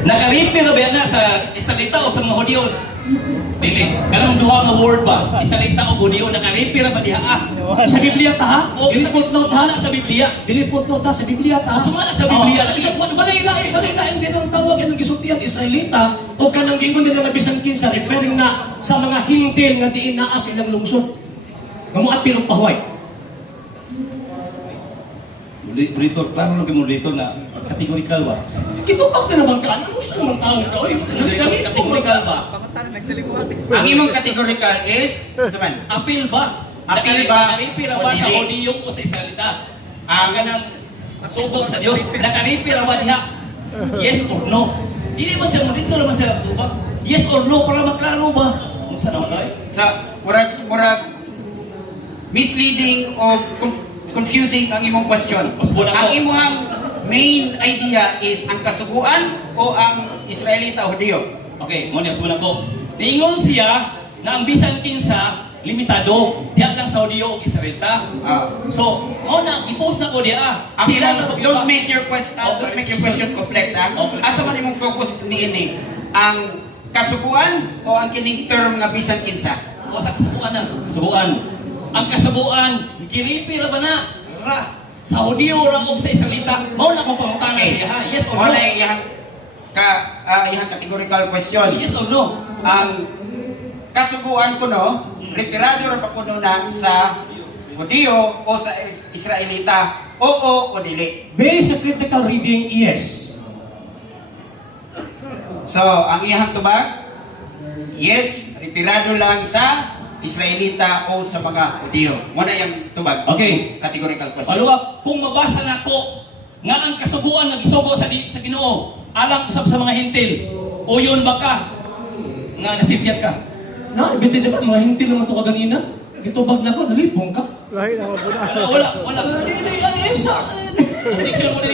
Nakaripi na ba yan na sa isalita o sa mga Hudyo? Dili. Kanang duha nga word ba? Isalita o Hudyo, nakaripi na ba diha? Sa Biblia ta ha? O Dili footnote ha? sumala sa Biblia. Dili footnote ha sa Biblia ta. Sumala sa Biblia. Balay-lain din ang tawag ng gisultihan Israelita o kanang gingon din nga bisan kinsa referring na sa mga hintil nga diin naa sa ilang lungsod. Gamuat pilong pahuay. Moderator, klaro lang kay moderator na kategorikal ba? Kitupag ka naman ka. Ano gusto naman taong ka? Oy, Kategorikal ba? Ang imong categorical is, saman, Apil ba? Apil ba? Nakaripi ra ba O sa dili? Hudyo o sa Israelita? Ang kanang sugod sa Dios, nakaripi ra ba diha? Yes or no? Dili man siya moderator naman siya tubag. Yes or no para maklaro ba? Unsa naman ay? sa murag misleading o confusing ang imong question. Usbo na Ang ko. imong main idea is ang kasuguan o ang Israelita o Hudyo. Okay, mo niya sumunod ko. Niingon siya na ang bisan kinsa limitado, diya lang sa Hudyo o Israelita. So, mo na i-post na ko diya. Ang Sila na imong, don't make your question complex ha. Okay. Asa man imong focus niini? Ang kasuguan o ang kining term nga bisan kinsa? O sa kasubuan na. Kasubuan. Ang kasubuan, giripi ra ba na? Ra. Sa Hudyo ra o sa Israelita, mao na kong pangutangan siya ha. Yes or no? Wala iyang categorical question. Yes or no? Ang kasuguan ko no, retirado ra pa kuno na sa Hudyo o sa Israelita, oo o dili. Based sa critical reading, yes. So, ang iyang tubag, yes, retirado lang sa Israelita o sa mga Hudyo. Muna yung tubag. Okay. Categorical question. Paluwa, kung mabasa na ko nga ang kasubuan nga gisugo sa Ginoo, alang usab sa mga hintil, o yun ba ka nga nasipyat ka? Na, ibigay diba, mga hintil naman ito kaganina. Gitubag na ko, nalipong ka. Wala. Ay, sa... Objection mo